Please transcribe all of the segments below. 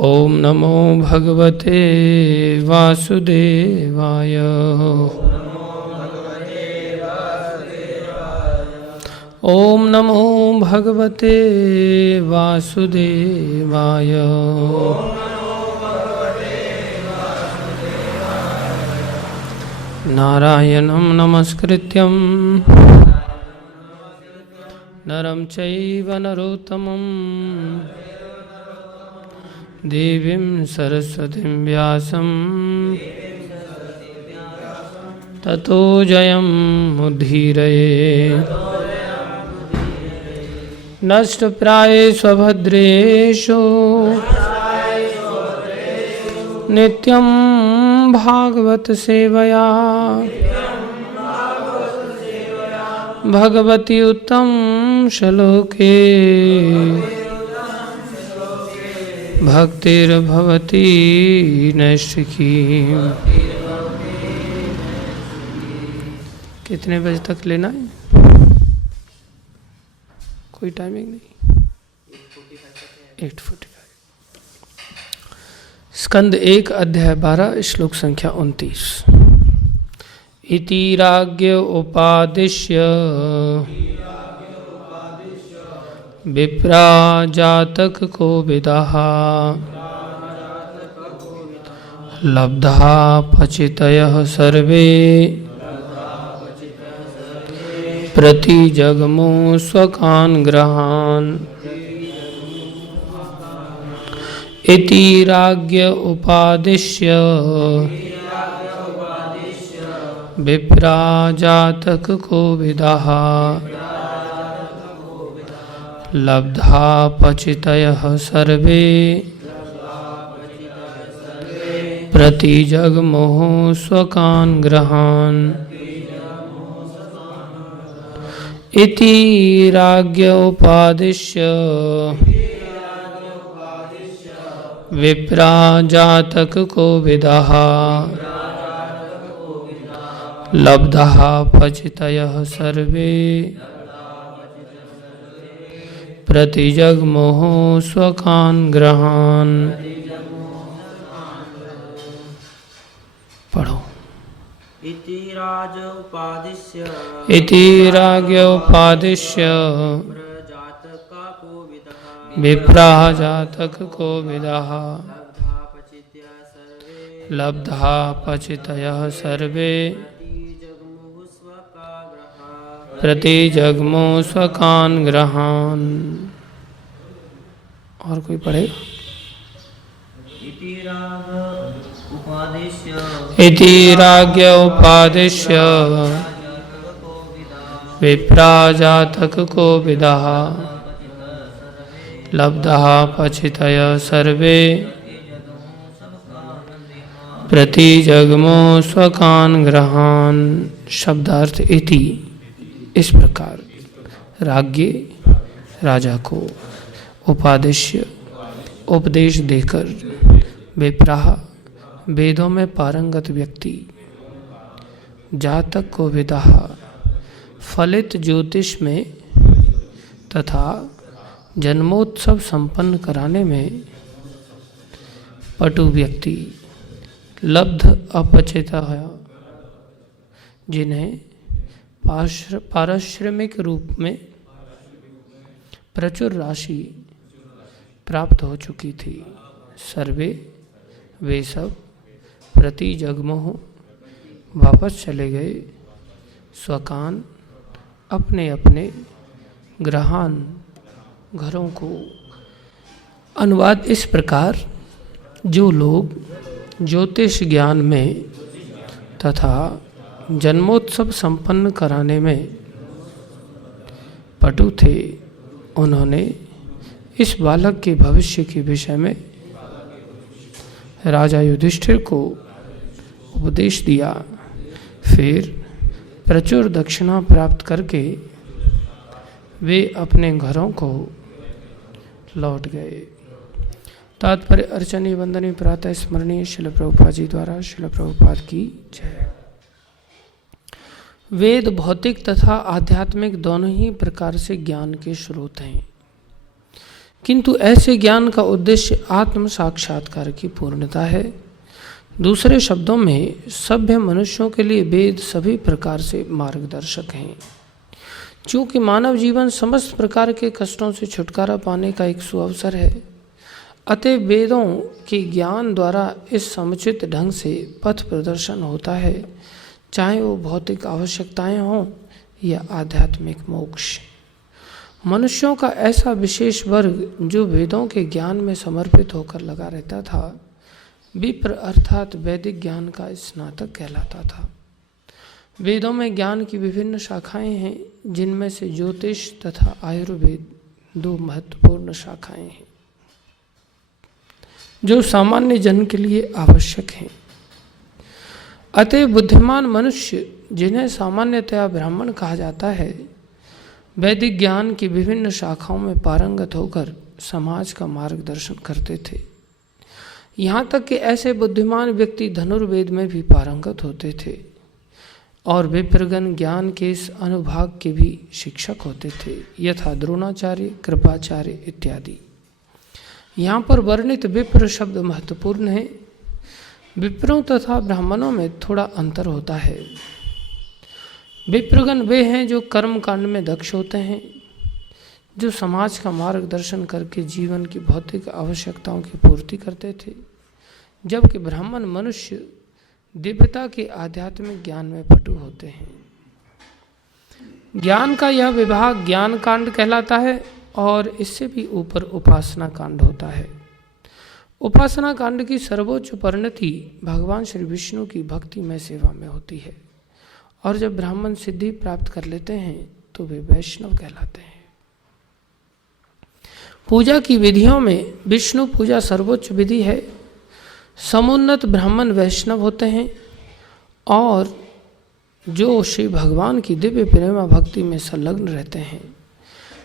ओम नमो भगवते वासुदेवाय। ओम नमो भगवते वासुदेवाय। नारायणं नमस्कृत्यं नरं चैव नरोत्तमं देवीं सरस्वतीं व्यासं ततो जयमुद्धीरये। नष्टप्रायेष्वभद्रेषु नित्यं भागवत सेवया भगवती उत्तम श्लोके भक्तिर्भवती नैष्ठिकी। कितने बजे तक लेना है? कोई टाइमिंग नहीं। 8:45। स्कंद 1 अध्याय 12 श्लोक संख्या 29। इति राज्ञ उपादिश्य विप्रा जातक को विदाः लब्धा पचितयः सर्वे प्रतिजग्मु स्वकान् गृहान्। इति राज्ञ उपादिश्य विप्रा जातक को विदाः लब्धा पचितयः सर्वे प्रतिजग्मुः स्वकान् गृहान्। इति राज्ञ उपादिश्य विप्रा जातक को विदाः लब्धः पचितयः सर्वे प्रतिजग्मुः स्वकान् गृहान्। पढ़ो। इति राज्ञ उपादिश्य विप्रा जातक को विदाः लब्धा पचितयः सर्वे प्रतिजग्मु स्वकान् गृहान्। और कोई पढ़ेगा? इति राज्ञ उपादिश्य विप्रा जातक को विदाः लब्धः पचितयः सर्वे प्रतिजग्मु स्वकान् गृहान्। शब्दार्थ इति इस प्रकार राज्ञ राजा को उपादिश्य उपदेश देकर विप्राह वेदों में पारंगत व्यक्ति जातक को विदाह फलित ज्योतिष में तथा जन्मोत्सव संपन्न कराने में पटु व्यक्ति लब्ध अपचिता है जिन्हें पारिश्रमिक रूप में प्रचुर राशि प्राप्त हो चुकी थी। सर्वे वे सब प्रतिजग्मुः वापस चले गए स्वकान अपने अपने गृहान घरों को। अनुवाद इस प्रकार, जो लोग ज्योतिष ज्ञान में तथा जन्मोत्सव संपन्न कराने में पटु थे, उन्होंने इस बालक के भविष्य के विषय में राजा युधिष्ठिर को उपदेश दिया। फिर प्रचुर दक्षिणा प्राप्त करके वे अपने घरों को लौट गए। तात्पर्य अर्चनीय वंदनीय प्रातः स्मरणीय श्रील प्रभुपाद जी द्वारा। श्रील प्रभुपाद की जय। वेद भौतिक तथा आध्यात्मिक दोनों ही प्रकार से ज्ञान के स्रोत हैं। किंतु ऐसे ज्ञान का उद्देश्य आत्म साक्षात्कार की पूर्णता है। दूसरे शब्दों में सभ्य मनुष्यों के लिए वेद सभी प्रकार से मार्गदर्शक हैं। चूँकि मानव जीवन समस्त प्रकार के कष्टों से छुटकारा पाने का एक सुअवसर है, अतः वेदों के ज्ञान द्वारा इस समुचित ढंग से पथ प्रदर्शन होता है, चाहे वो भौतिक आवश्यकताएं हों या आध्यात्मिक मोक्ष। मनुष्यों का ऐसा विशेष वर्ग जो वेदों के ज्ञान में समर्पित होकर लगा रहता था, विप्र अर्थात वैदिक ज्ञान का स्नातक कहलाता था। वेदों में ज्ञान की विभिन्न शाखाएं हैं, जिनमें से ज्योतिष तथा आयुर्वेद दो महत्वपूर्ण शाखाएं हैं जो सामान्य जन के लिए आवश्यक हैं। अतः बुद्धिमान मनुष्य, जिन्हें सामान्यतया ब्राह्मण कहा जाता है, वैदिक ज्ञान की विभिन्न शाखाओं में पारंगत होकर समाज का मार्गदर्शन करते थे। यहाँ तक कि ऐसे बुद्धिमान व्यक्ति धनुर्वेद में भी पारंगत होते थे और विप्रगण ज्ञान के इस अनुभाग के भी शिक्षक होते थे, यथा द्रोणाचार्य, कृपाचार्य इत्यादि। यहाँ पर वर्णित विप्र शब्द महत्वपूर्ण है। विप्रों तथा ब्राह्मणों में थोड़ा अंतर होता है। विप्रगण वे हैं जो कर्म कांड में दक्ष होते हैं, जो समाज का मार्गदर्शन करके जीवन की भौतिक आवश्यकताओं की पूर्ति करते थे, जबकि ब्राह्मण मनुष्य दिव्यता के आध्यात्मिक ज्ञान में पटु होते हैं। ज्ञान का यह विभाग ज्ञान कांड कहलाता है और इससे भी ऊपर उपासना कांड होता है। उपासना कांड की सर्वोच्च परिणति भगवान श्री विष्णु की भक्तिमय सेवा में होती है, और जब ब्राह्मण सिद्धि प्राप्त कर लेते हैं तो वे वैष्णव कहलाते हैं। पूजा की विधियों में विष्णु पूजा सर्वोच्च विधि है। समुन्नत ब्राह्मण वैष्णव होते हैं और जो श्री भगवान की दिव्य प्रेमा भक्ति में संलग्न रहते हैं।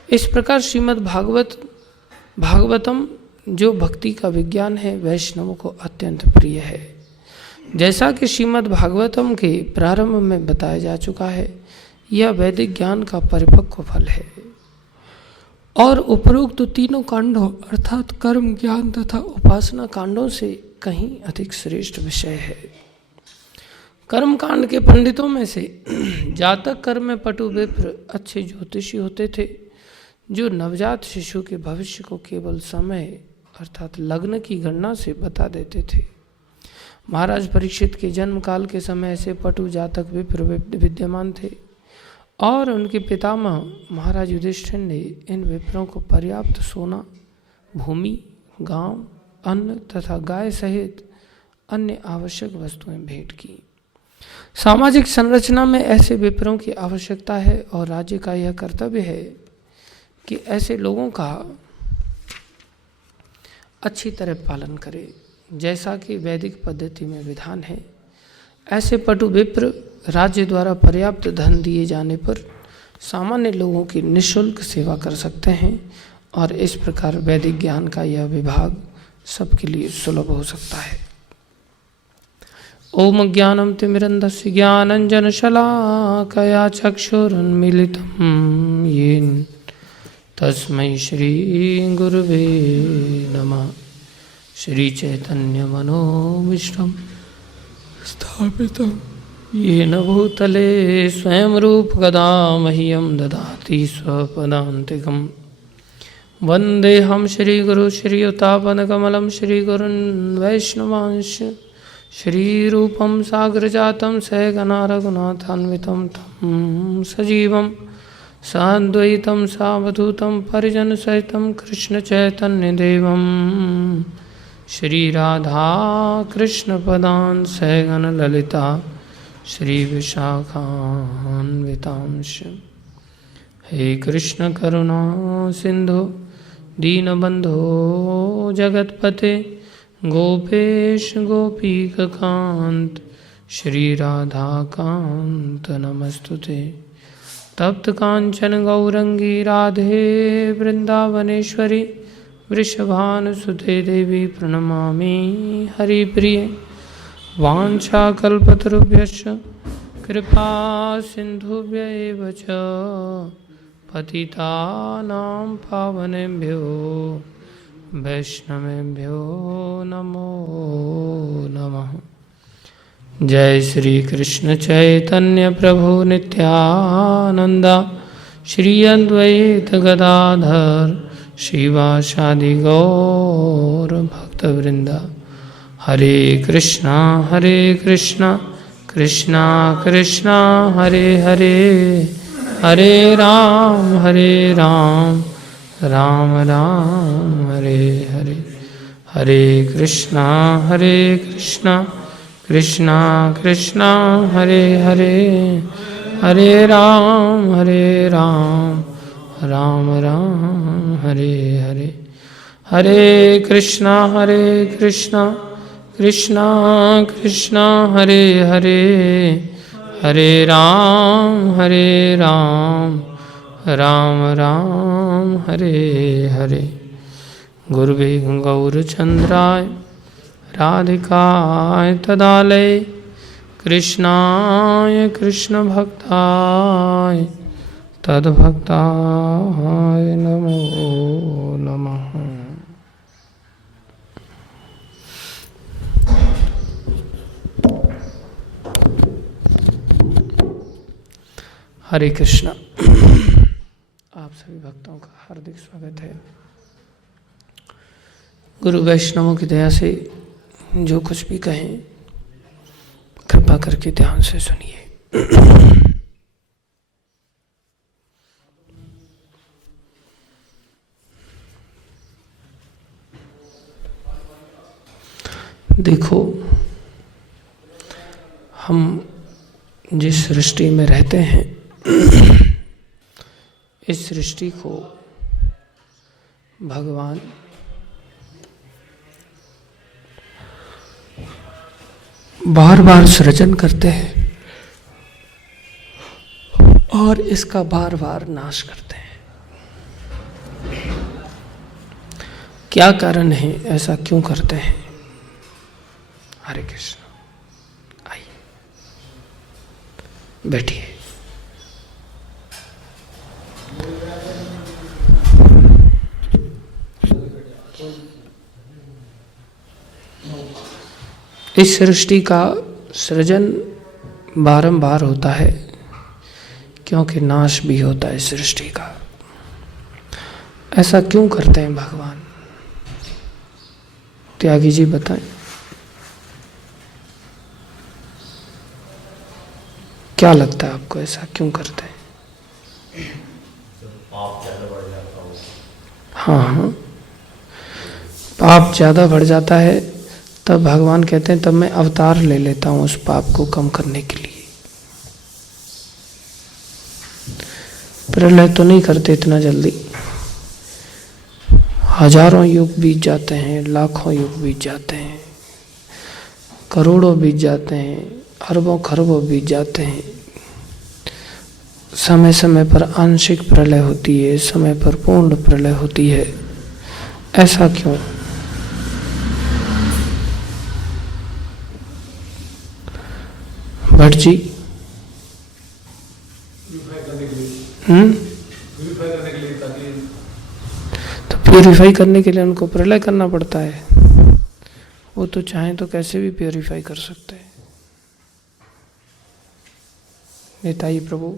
इस प्रकार श्रीमद् भागवतम जो भक्ति का विज्ञान है, वैष्णवों को अत्यंत प्रिय है। जैसा कि श्रीमद् भागवतम के प्रारंभ में बताया जा चुका है, यह वैदिक ज्ञान का परिपक्व फल है और उपरोक्त तीनों कांडों अर्थात कर्म, ज्ञान तथा उपासना कांडों से कहीं अधिक श्रेष्ठ विषय है। कर्म कांड के पंडितों में से जातक कर्म में पटु विप्र अच्छे ज्योतिषी होते थे, जो नवजात शिशु के भविष्य को केवल समय अर्थात लग्न की गणना से बता देते थे। महाराज परीक्षित के जन्म काल के समय ऐसे पटु जातक विप्र विद्यमान थे और उनके पितामह महाराज युधिष्ठिर ने इन विप्रों को पर्याप्त सोना, भूमि, गांव, अन्न तथा गाय सहित अन्य आवश्यक वस्तुएं भेंट की। सामाजिक संरचना में ऐसे विप्रों की आवश्यकता है और राज्य का यह कर्तव्य है कि ऐसे लोगों का अच्छी तरह पालन करे, जैसा कि वैदिक पद्धति में विधान है। ऐसे पटु विप्र राज्य द्वारा पर्याप्त धन दिए जाने पर सामान्य लोगों की निःशुल्क सेवा कर सकते हैं और इस प्रकार वैदिक ज्ञान का यह विभाग सबके लिए सुलभ हो सकता है। ओम ज्ञानम तिमिरन्धस्य ज्ञानाञ्जनशलाकया चक्षुरुन्मीलितं येन तस्मै श्री गुरुवे नमः। श्री चैतन्य मनोभीष्टं स्थापितं येन भूतले स्वयं रूप कदा मह्यं ददाति स्वपदान्तिकम्। वन्देऽहं श्रीगुरु श्रीयुतापदकमलं श्रीगुरुन् वैष्णवांश श्रीरूपं साग्रजातं सहगना रघुनाथान्वितं तं सजीवं साद्वैतं सावधूतं परिजनसहितं कृष्णचैतन्यदेवं श्रीराधा कृष्णपदान् सहगन ललिता श्रीविशाखान्वितांश। हे कृष्ण करुणा सिंधु दीनबंधो जगतपते गोपेश गोपीकांत श्रीराधाकांत नमस्तुते। तप्त कांचन गौरंगी राधे वृंदावनेश्वरी वृषभानुसुते देवी प्रणमामि हरिप्रिये। वाञ्छाकल्पतरुभ्यश्च कृपा सिन्धुभ्य एव च पतितानां पावनेभ्यो वैष्णवेभ्यो नमो नमः। जय श्री कृष्ण चैतन्य प्रभु नित्यानंद, श्री अद्वैत गदाधर श्रीवासादि गौर भक्तवृंद। हरे कृष्णा कृष्णा कृष्णा हरे हरे, हरे राम राम राम हरे हरे। हरे कृष्णा कृष्णा कृष्णा हरे हरे, हरे राम राम राम हरे हरे। हरे कृष्णा कृष्णा कृष्णा हरे हरे, हरे राम राम राम हरे हरे। गुरुवे गौरचंद्राय राधिकाय तदालय, कृष्णाय कृष्ण भक्ताय तद्भक्ताय नमो नमः। हरे कृष्णा। आप सभी भक्तों का हार्दिक स्वागत है। गुरु वैष्णवों की दया से जो कुछ भी कहें कृपा करके ध्यान से सुनिए। देखो, हम जिस सृष्टि में रहते हैं, इस सृष्टि को भगवान बार बार सृजन करते हैं और इसका बार बार नाश करते हैं। क्या कारण है, ऐसा क्यों करते हैं? हरे कृष्ण। आइए बैठिए। इस सृष्टि का सृजन बारंबार होता है क्योंकि नाश भी होता है सृष्टि का। ऐसा क्यों करते हैं भगवान? त्यागी जी बताएं। क्या लगता है आपको, ऐसा क्यों करते हैं? पाप ज्यादा बढ़ जाता हो। हाँ, पाप ज़्यादा बढ़ जाता है, तब भगवान कहते हैं तब मैं अवतार ले लेता हूँ उस पाप को कम करने के लिए। प्रलय तो नहीं करते इतना जल्दी, हजारों युग बीत जाते हैं, लाखों युग बीत जाते हैं, करोड़ों बीत जाते हैं, अरबों खरबों बीत जाते हैं। समय समय पर आंशिक प्रलय होती है, समय पर पूर्ण प्रलय होती है। ऐसा क्यों? भट्ट जी, तो प्यूरिफाई करने के लिए उनको प्रलय करना पड़ता है। वो तो चाहें तो कैसे भी प्यूरिफाई कर सकते हैं। नेताजी प्रभु,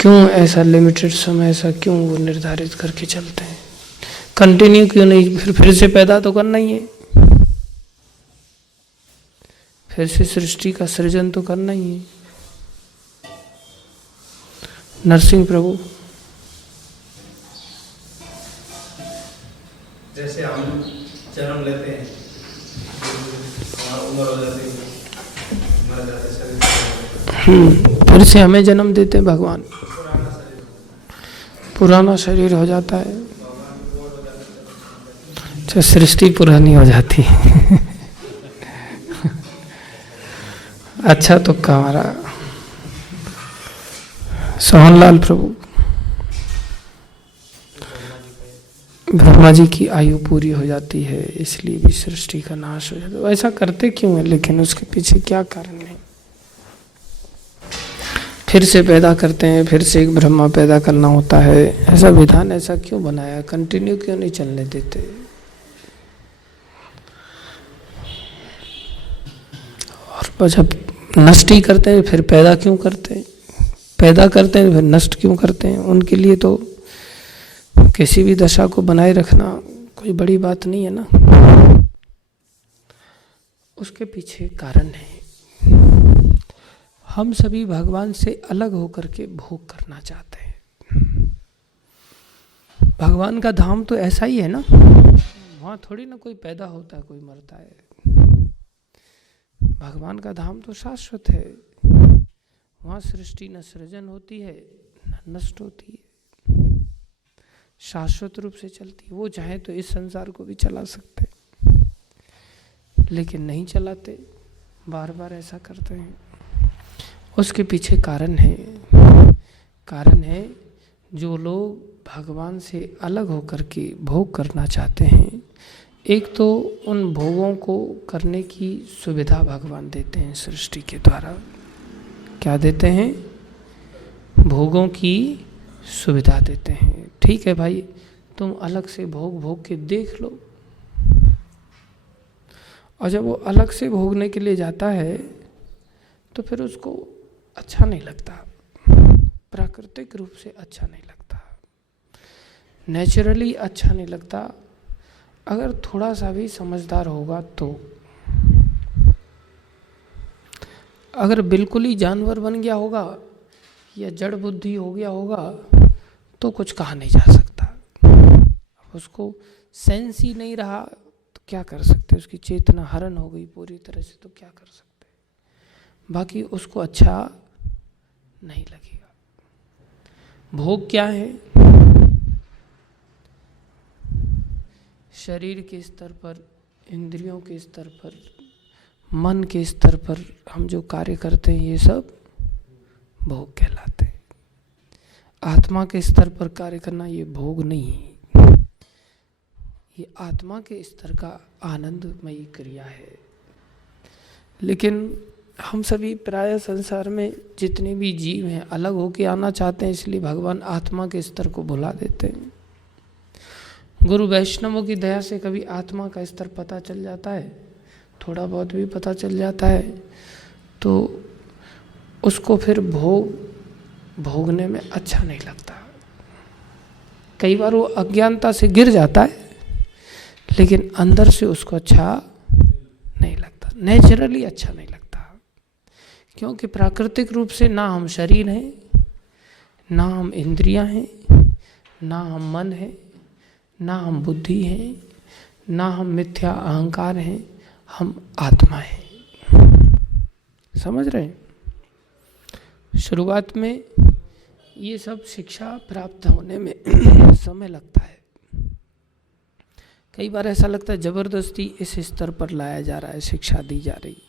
क्यों ऐसा लिमिटेड समय, ऐसा क्यों वो निर्धारित करके चलते हैं? कंटिन्यू क्यों नहीं? फिर से पैदा तो करना ही है, फिर से सृष्टि का सृजन तो करना ही है। नरसिंह प्रभु, जैसे हम जन्म लेते हैं, उम्र हो जाती है, मर जाते शरीर, फिर से हमें जन्म देते हैं भगवान। पुराना शरीर हो जाता है, तो सृष्टि पुरानी हो जाती है। अच्छा तो हमारा सोहनलाल प्रभु, ब्रह्मा जी की आयु पूरी हो जाती है, इसलिए भी सृष्टि का नाश हो जाता है। ऐसा करते क्यों है, लेकिन उसके पीछे क्या कारण है? फिर से पैदा करते हैं, फिर से एक ब्रह्मा पैदा करना होता है। ऐसा विधान ऐसा क्यों बनाया, कंटिन्यू क्यों नहीं चलने देते? और जब नष्ट ही करते हैं फिर पैदा क्यों करते हैं? पैदा करते हैं फिर नष्ट क्यों करते हैं? उनके लिए तो किसी भी दशा को बनाए रखना कोई बड़ी बात नहीं है ना। उसके पीछे कारण है, हम सभी भगवान से अलग होकर के भोग करना चाहते हैं। भगवान का धाम तो ऐसा ही है ना, वहाँ थोड़ी ना कोई पैदा होता है कोई मरता है। भगवान का धाम तो शाश्वत है, वहाँ सृष्टि न सृजन होती है न नष्ट होती है, शाश्वत रूप से चलती है। वो चाहे तो इस संसार को भी चला सकते, लेकिन नहीं चलाते, बार बार ऐसा करते हैं। उसके पीछे कारण है, कारण है जो लोग भगवान से अलग होकर के भोग करना चाहते हैं। एक तो उन भोगों को करने की सुविधा भगवान देते हैं सृष्टि के द्वारा। क्या देते हैं? भोगों की सुविधा देते हैं। ठीक है भाई, तुम अलग से भोग के देख लो। और जब वो अलग से भोगने के लिए जाता है तो फिर उसको अच्छा नहीं लगता, प्राकृतिक रूप से अच्छा नहीं लगता, नेचुरली अच्छा नहीं लगता। अगर थोड़ा सा भी समझदार होगा तो, अगर बिल्कुल ही जानवर बन गया होगा या जड़ बुद्धि हो गया होगा तो कुछ कहा नहीं जा सकता। उसको सेंस ही नहीं रहा तो क्या कर सकते? उसकी चेतना हरण हो गई पूरी तरह से तो क्या कर सकते? बाकी उसको अच्छा नहीं लगेगा। भोग क्या है? शरीर के स्तर पर, इंद्रियों के स्तर पर, मन के स्तर पर हम जो कार्य करते हैं ये सब भोग कहलाते हैं। आत्मा के स्तर पर कार्य करना ये भोग नहीं है, ये आत्मा के स्तर का आनंदमयी क्रिया है। लेकिन हम सभी प्राय संसार में जितने भी जीव हैं अलग होके आना चाहते हैं, इसलिए भगवान आत्मा के स्तर को भुला देते हैं। गुरु वैष्णवों की दया से कभी आत्मा का स्तर पता चल जाता है, थोड़ा बहुत भी पता चल जाता है, तो उसको फिर भोगने में अच्छा नहीं लगता। कई बार वो अज्ञानता से गिर जाता है, लेकिन अंदर से उसको अच्छा नहीं लगता, नेचुरली अच्छा नहीं लगता। क्योंकि प्राकृतिक रूप से ना हम शरीर हैं, ना हम इंद्रियां हैं, ना हम मन है, ना हम बुद्धि हैं, ना हम मिथ्या अहंकार हैं, हम आत्मा हैं। समझ रहे हैं? शुरुआत में ये सब शिक्षा प्राप्त होने में समय लगता है। कई बार ऐसा लगता है जबरदस्ती इस स्तर पर लाया जा रहा है, शिक्षा दी जा रही,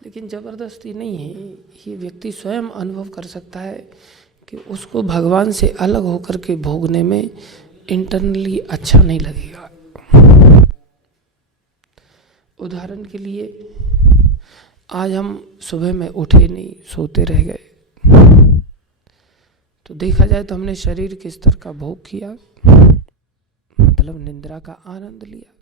लेकिन जबरदस्ती नहीं है। ये व्यक्ति स्वयं अनुभव कर सकता है कि उसको भगवान से अलग होकर के भोगने में इंटरनली अच्छा नहीं लगेगा। उदाहरण के लिए, आज हम सुबह में उठे नहीं, सोते रह गए, तो देखा जाए तो हमने शरीर के स्तर का भोग किया, मतलब निद्रा का आनंद लिया।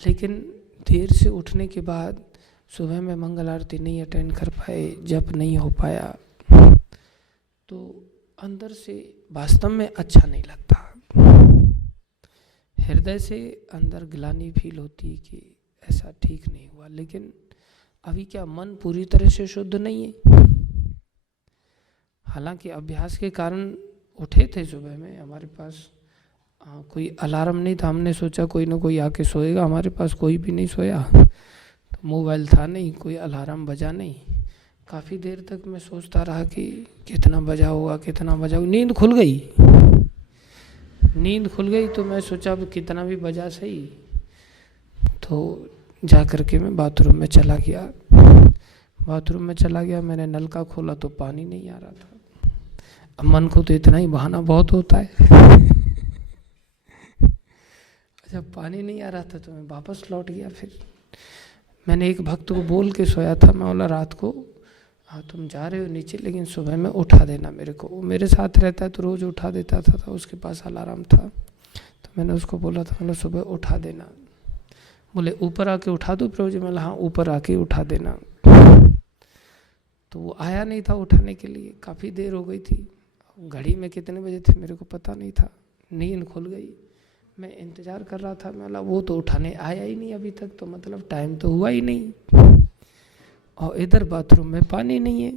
लेकिन देर से उठने के बाद सुबह में मंगल आरती नहीं अटेंड कर पाए, जप नहीं हो पाया, तो अंदर से वास्तव में अच्छा नहीं लगता। हृदय से अंदर ग्लानि फील होती है कि ऐसा ठीक नहीं हुआ। लेकिन अभी क्या मन पूरी तरह से शुद्ध नहीं है? हालांकि अभ्यास के कारण उठे थे सुबह में, हमारे पास कोई अलार्म नहीं था, हमने सोचा कोई ना कोई आके सोएगा, हमारे पास कोई भी नहीं सोया, तो मोबाइल था नहीं, कोई अलार्म बजा नहीं। काफ़ी देर तक मैं सोचता रहा कि कितना बजा होगा, कितना बजा होगा। नींद खुल गई तो मैं सोचा अब कितना भी बजा सही, तो जा कर के मैं बाथरूम में चला गया। मैंने नल का खोला तो पानी नहीं आ रहा था। अब मन को तो इतना ही बहाना बहुत होता है। जब पानी नहीं आ रहा था तो मैं वापस लौट गया। फिर मैंने एक भक्त को बोल के सोया था, मैं बोला रात को हाँ तुम जा रहे हो नीचे, लेकिन सुबह में उठा देना मेरे को। वो मेरे साथ रहता है तो रोज़ उठा देता था, उसके पास अलार्म था। तो मैंने उसको बोला था, मैंने सुबह उठा देना। बोले ऊपर आके उठा दूँ प्रभु जी? मैं बोला हाँ ऊपर आके उठा देना। तो वो आया नहीं था उठाने के लिए, काफ़ी देर हो गई थी। घड़ी में कितने बजे थे मेरे को पता नहीं था, नींद खुल गई। मैं इंतज़ार कर रहा था, मैं बोला वो तो उठाने आया ही नहीं अभी तक, तो मतलब टाइम तो हुआ ही नहीं। और इधर बाथरूम में पानी नहीं है,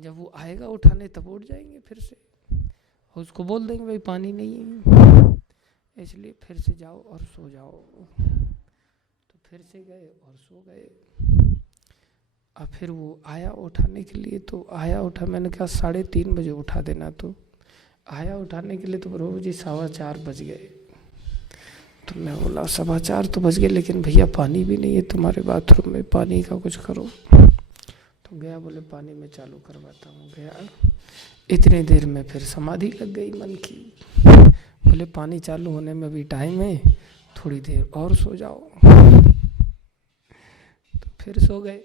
जब वो आएगा उठाने तब उठ जाएंगे फिर से, उसको बोल देंगे भाई पानी नहीं है, इसलिए फिर से जाओ और सो जाओ। तो फिर से गए और सो गए। अब फिर वो आया उठाने के लिए, तो आया उठा, मैंने कहा 3:30 बजे उठा देना। तो आया उठाने के लिए तो प्रभु जी 4:15 बज गए। तो मैं बोला 4:15 तो बज गए, लेकिन भैया पानी भी नहीं है तुम्हारे बाथरूम में, पानी का कुछ करो। तो गया, बोले पानी में चालू करवाता हूँ। गया, इतने देर में फिर समाधि लग गई मन की। बोले पानी चालू होने में भी टाइम है, थोड़ी देर और सो जाओ। तो फिर सो गए।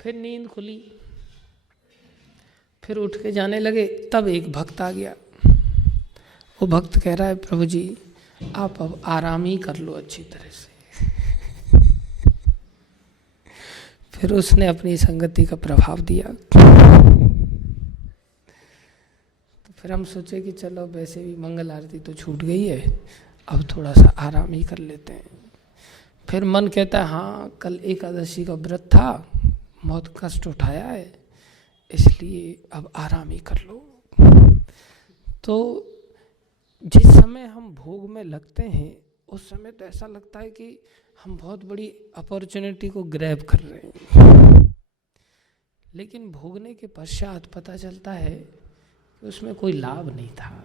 फिर नींद खुली, फिर उठ के जाने लगे। तब एक भक्त आ गया। वो भक्त कह रहा है प्रभु जी आप अब आराम ही कर लो अच्छी तरह से। फिर उसने अपनी संगति का प्रभाव दिया। तो फिर हम सोचे कि चलो वैसे भी मंगल आरती तो छूट गई है, अब थोड़ा सा आराम ही कर लेते हैं। फिर मन कहता है हाँ कल एकादशी का व्रत था, बहुत कष्ट उठाया है, इसलिए अब आराम ही कर लो। तो जिस समय हम भोग में लगते हैं उस समय तो ऐसा लगता है कि हम बहुत बड़ी अपॉर्चुनिटी को ग्रैब कर रहे हैं, लेकिन भोगने के पश्चात पता चलता है कि उसमें कोई लाभ नहीं था।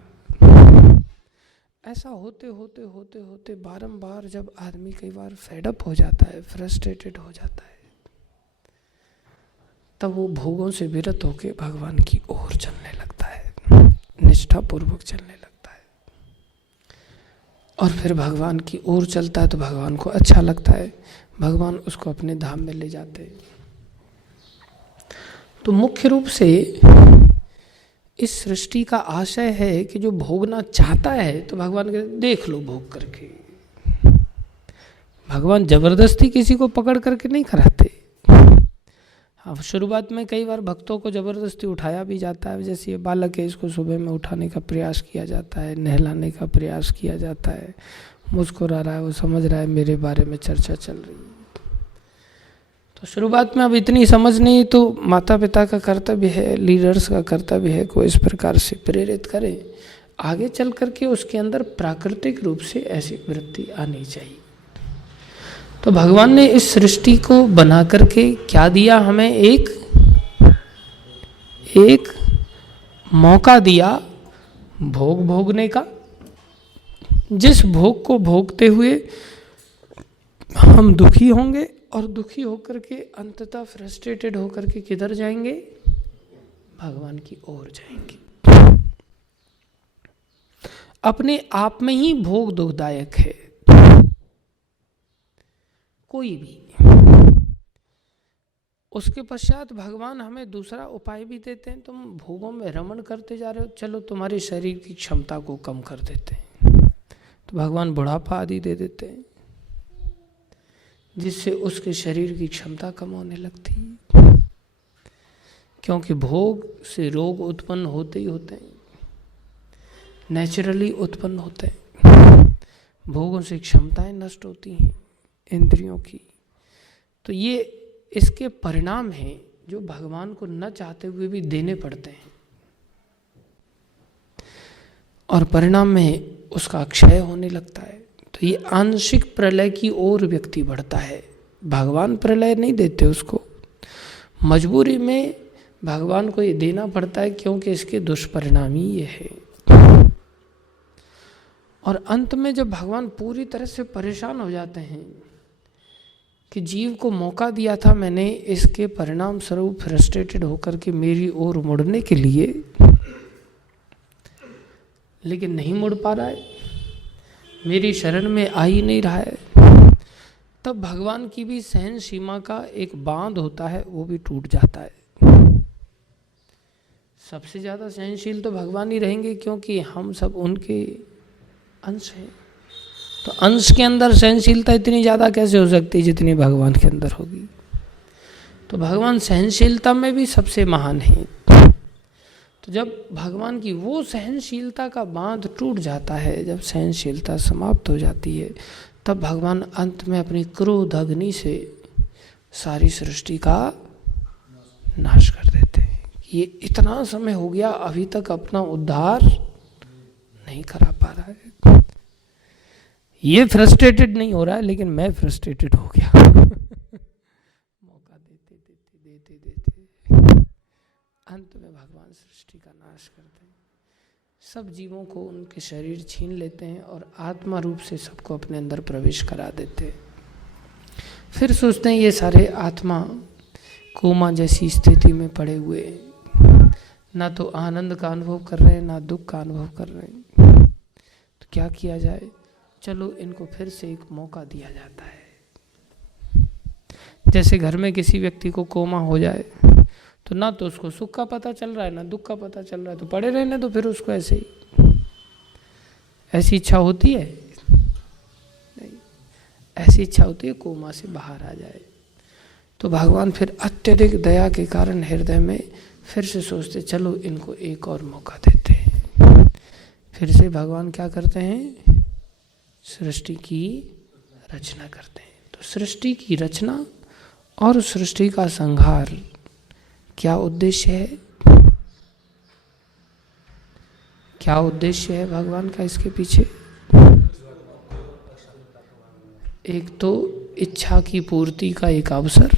ऐसा होते होते होते होते बारंबार जब आदमी कई बार फेडअप हो जाता है, फ्रस्ट्रेटेड हो जाता है, तब वो भोगों से विरत होकर भगवान की ओर चलने लगता है, निष्ठापूर्वक चलने लगता है। और फिर भगवान की ओर चलता है तो भगवान को अच्छा लगता है, भगवान उसको अपने धाम में ले जाते हैं। तो मुख्य रूप से इस सृष्टि का आशय है कि जो भोगना चाहता है तो भगवान कहते देख लो भोग करके। भगवान जबरदस्ती किसी को पकड़ करके नहीं कराते। हाँ, शुरुआत में कई बार भक्तों को जबरदस्ती उठाया भी जाता है, जैसे ये बालक है इसको सुबह में उठाने का प्रयास किया जाता है, नहलाने का प्रयास किया जाता है, मुस्कुरा रहा है, वो समझ रहा है मेरे बारे में चर्चा चल रही है। तो शुरुआत में अब इतनी समझ नहीं, तो माता पिता का कर्तव्य है, लीडर्स का कर्तव्य है को इस प्रकार से प्रेरित करें, आगे चल करके उसके अंदर प्राकृतिक रूप से ऐसी वृत्ति आनी चाहिए। तो भगवान ने इस सृष्टि को बना करके क्या दिया हमें, एक मौका दिया भोग भोगने का, जिस भोग को भोगते हुए हम दुखी होंगे और दुखी होकर के अंततः फ्रस्ट्रेटेड होकर के किधर जाएंगे, भगवान की ओर जाएंगे। अपने आप में ही भोग दुखदायक है कोई भी। उसके पश्चात भगवान हमें दूसरा उपाय भी देते हैं, तुम भोगों में रमण करते जा रहे हो, चलो तुम्हारी शरीर की क्षमता को कम कर देते हैं। तो भगवान बुढ़ापा आदि दे देते हैं, जिससे उसके शरीर की क्षमता कम होने लगती है, क्योंकि भोग से रोग उत्पन्न होते ही होते हैं, नेचुरली उत्पन्न होते हैं। भोगों से क्षमताएं नष्ट होती हैं इंद्रियों की। तो ये इसके परिणाम हैं जो भगवान को न चाहते हुए भी देने पड़ते हैं, और परिणाम में उसका क्षय होने लगता है। तो ये आंशिक प्रलय की ओर व्यक्ति बढ़ता है। भगवान प्रलय नहीं देते उसको, मजबूरी में भगवान को ये देना पड़ता है, क्योंकि इसके दुष्परिणाम ही ये है। और अंत में जब भगवान पूरी तरह से परेशान हो जाते हैं कि जीव को मौका दिया था मैंने, इसके परिणाम स्वरूप फ्रस्ट्रेटेड होकर के मेरी ओर मुड़ने के लिए, लेकिन नहीं मुड़ पा रहा है, मेरी शरण में आ ही नहीं रहा है, तब भगवान की भी सहन सीमा का एक बांध होता है, वो भी टूट जाता है। सबसे ज़्यादा सहनशील तो भगवान ही रहेंगे, क्योंकि हम सब उनके अंश हैं। तो अंश के अंदर सहनशीलता इतनी ज़्यादा कैसे हो सकती है जितनी भगवान के अंदर होगी। तो भगवान सहनशीलता में भी सबसे महान है। तो जब भगवान की वो सहनशीलता का बांध टूट जाता है, जब सहनशीलता समाप्त हो जाती है, तब भगवान अंत में अपनी क्रोध अग्नि से सारी सृष्टि का नाश कर देते हैं। ये इतना समय हो गया, अभी तक अपना उद्धार नहीं करा पा रहा है। ये फ्रस्ट्रेटेड नहीं हो रहा है, लेकिन मैं फ्रस्ट्रेटेड हो गया। मौका देते अंत में भगवान सृष्टि का नाश करते हैं, सब जीवों को उनके शरीर छीन लेते हैं और आत्मा रूप से सबको अपने अंदर प्रवेश करा देते हैं। फिर सोचते हैं ये सारे आत्मा कोमा जैसी स्थिति में पड़े हुए हैं, ना तो आनंद का अनुभव कर रहे हैं, ना दुख का अनुभव कर रहे हैं। तो क्या किया जाए? चलो इनको फिर से एक मौका दिया जाता है। जैसे घर में किसी व्यक्ति को कोमा हो जाए, तो ना तो उसको सुख का पता चल रहा है, ना दुख का पता चल रहा है, तो पड़े रहने तो फिर उसको ऐसे ही, ऐसी इच्छा होती है नहीं, ऐसी इच्छा होती है कोमा से बाहर आ जाए। तो भगवान फिर अत्यधिक दया के कारण हृदय में फिर से सोचते, चलो इनको एक और मौका देते हैं। फिर से भगवान क्या करते हैं? सृष्टि की रचना करते हैं। तो सृष्टि की रचना और सृष्टि का संहार, क्या उद्देश्य है? क्या उद्देश्य है भगवान का इसके पीछे? एक तो इच्छा की पूर्ति का एक अवसर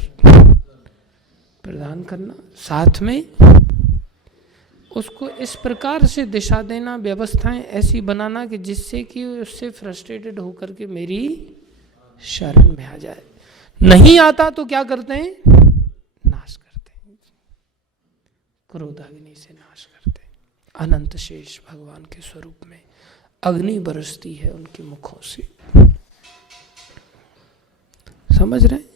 प्रदान करना, साथ में उसको इस प्रकार से दिशा देना, व्यवस्थाएं ऐसी बनाना कि जिससे कि उससे फ्रस्ट्रेटेड होकर के मेरी शरण में आ जाए। नहीं आता तो क्या करते हैं? नाश करते हैं, क्रोध अग्नि से नाश करते हैं। अनंत शेष भगवान के स्वरूप में अग्नि बरसती है उनके मुखों से। समझ रहे हैं?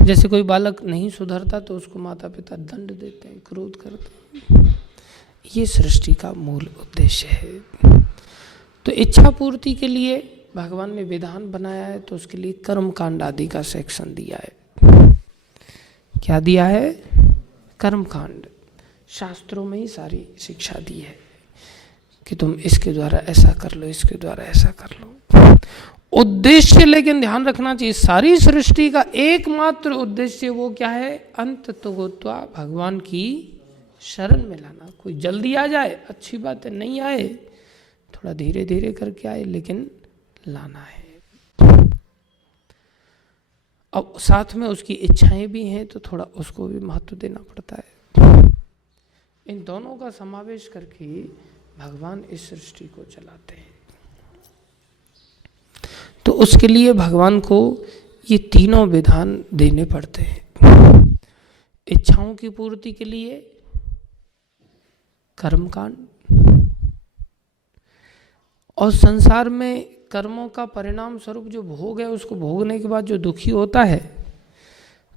जैसे कोई बालक नहीं सुधरता तो उसको माता पिता दंड देते हैं, क्रोध करते हैं। ये सृष्टि का मूल उद्देश्य है। तो इच्छा पूर्ति के लिए भगवान ने विधान बनाया है, तो उसके लिए कर्म कांड आदि का सेक्शन दिया है। क्या दिया है? कर्म कांड। शास्त्रों में ही सारी शिक्षा दी है कि तुम इसके द्वारा ऐसा कर लो, इसके द्वारा ऐसा कर लो। उद्देश्य लेकिन ध्यान रखना चाहिए, सारी सृष्टि का एकमात्र उद्देश्य वो क्या है? अंत तो गोत्वा, भगवान की शरण में लाना। कोई जल्दी आ जाए अच्छी बात है, नहीं आए थोड़ा धीरे धीरे करके आए, लेकिन लाना है। अब साथ में उसकी इच्छाएं भी हैं, तो थोड़ा उसको भी महत्व देना पड़ता है। इन दोनों का समावेश करके भगवान इस सृष्टि को चलाते हैं। तो उसके लिए भगवान को ये तीनों विधान देने पड़ते हैं। इच्छाओं की पूर्ति के लिए कर्मकांड, और संसार में कर्मों का परिणाम स्वरूप जो भोग है, उसको भोगने के बाद जो दुखी होता है,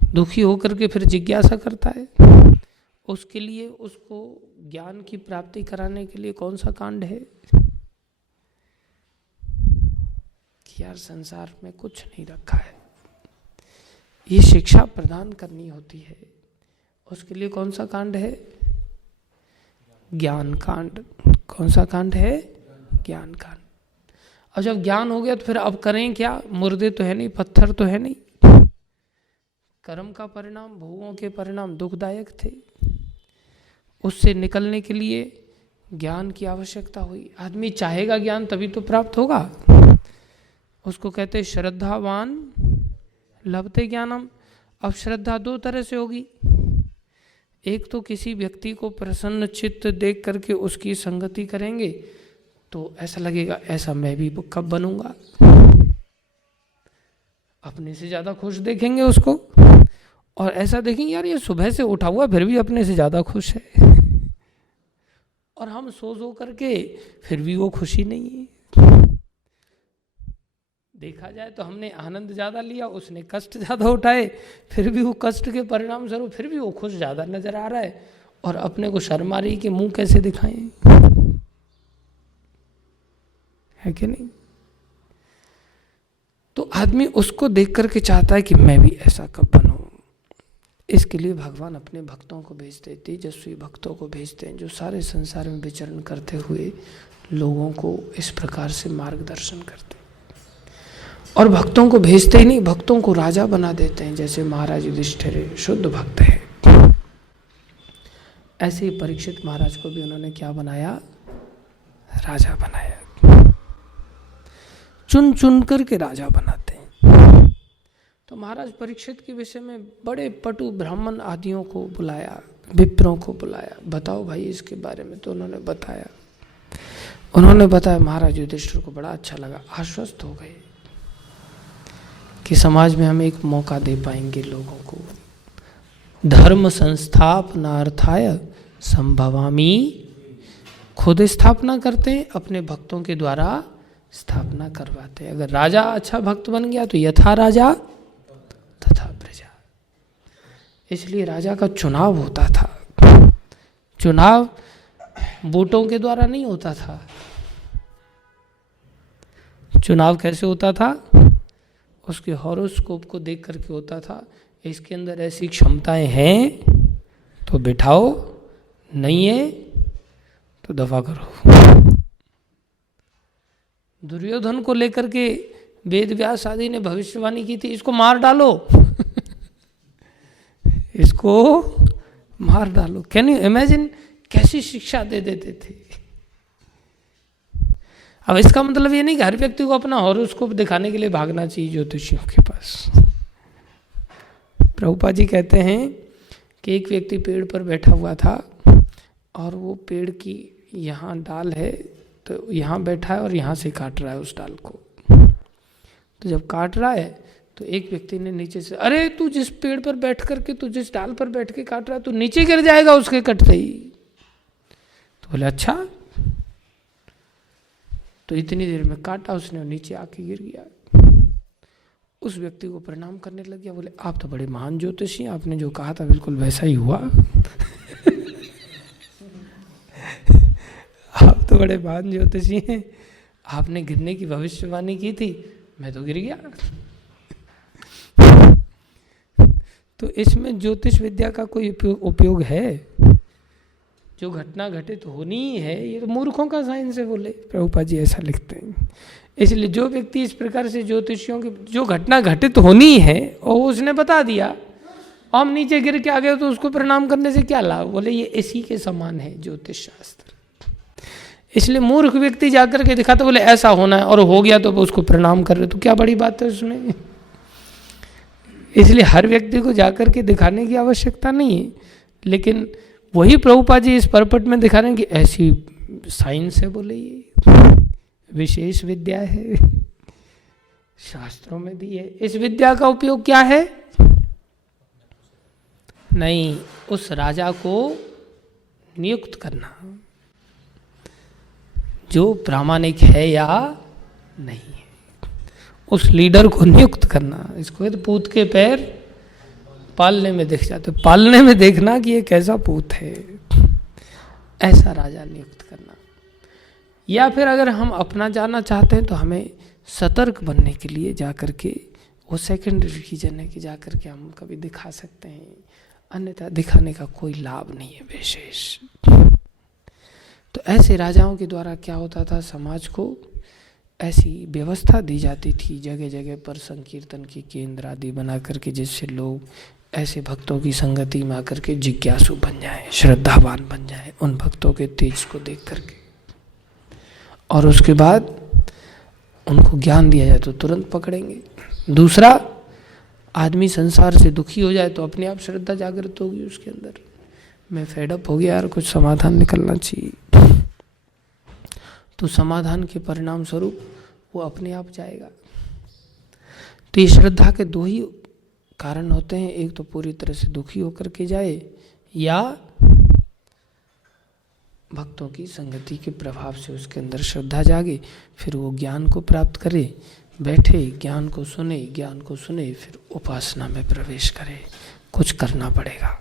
दुखी होकर के फिर जिज्ञासा करता है, उसके लिए उसको ज्ञान की प्राप्ति कराने के लिए कौन सा कांड है? कि यार संसार में कुछ नहीं रखा है, ये शिक्षा प्रदान करनी होती है, उसके लिए कौन सा कांड है? ज्ञान कांड। कौन सा कांड है? ज्ञान कांड। और जब ज्ञान हो गया तो फिर अब करें क्या? मुर्दे तो है नहीं, पत्थर तो है नहीं। कर्म का परिणाम, भोगों के परिणाम दुखदायक थे, उससे निकलने के लिए ज्ञान की आवश्यकता हुई। आदमी चाहेगा ज्ञान तभी तो प्राप्त होगा। उसको कहते श्रद्धावान लभते ज्ञानम। अब श्रद्धा दो तरह से होगी। एक तो किसी व्यक्ति को प्रसन्न चित्त देख करके उसकी संगति करेंगे तो ऐसा लगेगा ऐसा मैं भी कब बनूंगा, अपने से ज़्यादा खुश देखेंगे उसको, और ऐसा देखेंगे यार ये सुबह से उठा हुआ फिर भी अपने से ज़्यादा खुश है, और हम सो करके फिर भी वो खुशी नहीं है। देखा जाए तो हमने आनंद ज़्यादा लिया, उसने कष्ट ज़्यादा उठाए, फिर भी वो कष्ट के परिणाम स्वरूप फिर भी वो खुश ज़्यादा नजर आ रहा है, और अपने को शर्म आ रही कि मुंह कैसे दिखाएं, है कि नहीं? तो आदमी उसको देख करके चाहता है कि मैं भी ऐसा कब बनूं। इसके लिए भगवान अपने भक्तों को भेजते, तेजस्वी भक्तों को भेजते हैं, जो सारे संसार में विचरण करते हुए लोगों को इस प्रकार से मार्गदर्शन करते हैं। और भक्तों को भेजते ही नहीं, भक्तों को राजा बना देते हैं। जैसे महाराज युधिष्ठिर शुद्ध भक्त है, ऐसे ही परीक्षित महाराज को भी उन्होंने क्या बनाया? राजा बनाया। चुन चुन करके राजा बनाते हैं। तो महाराज परीक्षित के विषय में बड़े पटु ब्राह्मण आदियों को बुलाया, विप्रों को बुलाया, बताओ भाई इसके बारे में। तो उन्होंने बताया। महाराज युधिष्ठिर को बड़ा अच्छा लगा, आश्वस्त हो गए कि समाज में हम एक मौका दे पाएंगे लोगों को। धर्म संस्थापनार्थाय संभवामि, खुद स्थापना करते हैं, अपने भक्तों के द्वारा स्थापना करवाते हैं। अगर राजा अच्छा भक्त बन गया तो यथा राजा तथा प्रजा। इसलिए राजा का चुनाव होता था। चुनाव वोटों के द्वारा नहीं होता था। चुनाव कैसे होता था? उसके हॉरोस्कोप को देख करके होता था। इसके अंदर ऐसी क्षमताएं हैं तो बिठाओ, नहीं है तो दफा करो। दुर्योधन को लेकर के वेद व्यास आदि ने भविष्यवाणी की थी, इसको मार डालो इसको मार डालो। कैन यू इमेजिन कैसी शिक्षा दे देते थे। अब इसका मतलब ये नहीं कि हर व्यक्ति को अपना हॉरोस्कोप दिखाने के लिए भागना चाहिए ज्योतिषियों के पास। प्रभुपाद जी कहते हैं कि एक व्यक्ति पेड़ पर बैठा हुआ था और वो पेड़ की यहाँ डाल है तो यहाँ बैठा है और यहाँ से काट रहा है उस डाल को। तो जब काट रहा है तो एक व्यक्ति ने नीचे से, अरे तू जिस पेड़ पर बैठ करके, तू जिस डाल पर बैठ के काट रहा है, तू नीचे गिर जाएगा उसके कटते ही। तो बोले अच्छा। तो इतनी देर में काटा उसने और नीचे आके गिर गया। उस व्यक्ति को प्रणाम करने लग गया। बोले आप तो बड़े महान ज्योतिषी, आपने जो कहा था बिल्कुल वैसा ही हुआ। आप तो बड़े महान ज्योतिषी हैं, आपने गिरने की भविष्यवाणी की थी, मैं तो गिर गया। तो इसमें ज्योतिष विद्या का कोई उपयोग है? जो घटना घटित होनी ही है, ये तो मूर्खों का साइंस है, बोले प्रभुपाद जी ऐसा लिखते हैं। इसलिए जो व्यक्ति इस प्रकार से ज्योतिषियों की जो घटना घटित होनी है और उसने बता दिया, हम नीचे गिर के आ गए तो उसको प्रणाम करने से क्या लाभ? बोले ये इसी के समान है ज्योतिष शास्त्र। इसलिए मूर्ख व्यक्ति जाकर के दिखाता, बोले ऐसा होना है और हो गया तो उसको प्रणाम कर रहे, तो क्या बड़ी बात है उसमें। इसलिए हर व्यक्ति को जाकर के दिखाने की आवश्यकता नहीं है। लेकिन वही प्रभुपाद जी इस परपट में दिखा रहे हैं कि ऐसी साइंस है, बोले ये विशेष विद्या है, शास्त्रों में दी है। इस विद्या का उपयोग क्या है? नहीं, उस राजा को नियुक्त करना जो प्रामाणिक है या नहीं है, उस लीडर को नियुक्त करना। इसको तो पूत के पैर पालने में दिख जाते, पालने में देखना कि ये कैसा पूत है, ऐसा राजा नियुक्त करना। या फिर अगर हम अपना जानना चाहते हैं तो हमें सतर्क बनने के लिए जाकर के, वो सेकेंडरी रीजन है कि जाकर के हम कभी दिखा सकते हैं, अन्यथा दिखाने का कोई लाभ नहीं है विशेष। तो ऐसे राजाओं के द्वारा क्या होता था, समाज को ऐसी व्यवस्था दी जाती थी जगह जगह पर संकीर्तन की केंद्र आदि बना करके, जिससे लोग ऐसे भक्तों की संगति में आकर के जिज्ञासु बन जाएं, श्रद्धावान बन जाएं उन भक्तों के तेज को देख करके, और उसके बाद उनको ज्ञान दिया जाए तो तुरंत पकड़ेंगे। दूसरा, आदमी संसार से दुखी हो जाए तो अपने आप श्रद्धा जागृत होगी उसके अंदर, मैं फेडअप हो गया यार, कुछ समाधान निकलना चाहिए, तो समाधान के परिणाम स्वरूप वो अपने आप जाएगा। तो ये श्रद्धा के दो ही कारण होते हैं, एक तो पूरी तरह से दुखी होकर के जाए, या भक्तों की संगति के प्रभाव से उसके अंदर श्रद्धा जागे, फिर वो ज्ञान को प्राप्त करे, बैठे ज्ञान को सुने, फिर उपासना में प्रवेश करे। कुछ करना पड़ेगा।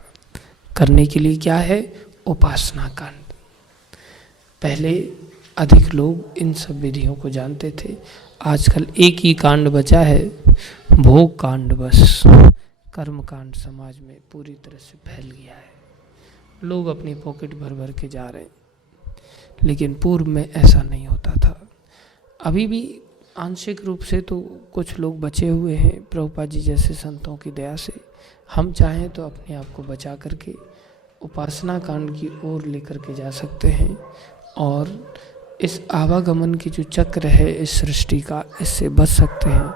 करने के लिए क्या है? उपासना कांड। पहले अधिक लोग इन सब विधियों को जानते थे, आजकल एक ही कांड बचा है, भोग कांड। बस कर्म कांड समाज में पूरी तरह से फैल गया है, लोग अपनी पॉकेट भर भर के जा रहे हैं, लेकिन पूर्व में ऐसा नहीं होता था। अभी भी आंशिक रूप से तो कुछ लोग बचे हुए हैं प्रभुपाद जी जैसे संतों की दया से। हम चाहें तो अपने आप को बचा करके उपासना कांड की ओर लेकर के जा सकते हैं, और इस आवागमन की जो चक्र है इस सृष्टि का, इससे बच सकते हैं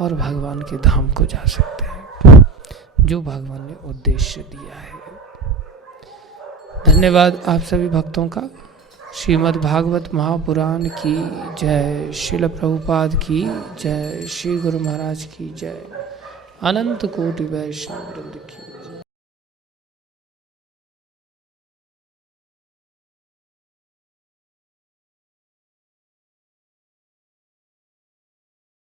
और भगवान के धाम को जा सकते हैं, जो भगवान ने उद्देश्य दिया है। धन्यवाद आप सभी भक्तों का। श्रीमद् भागवत महापुराण की जय, श्रील प्रभुपाद की जय, श्री गुरु महाराज की जय, अनंत कोटि वैष्णव वृंद की।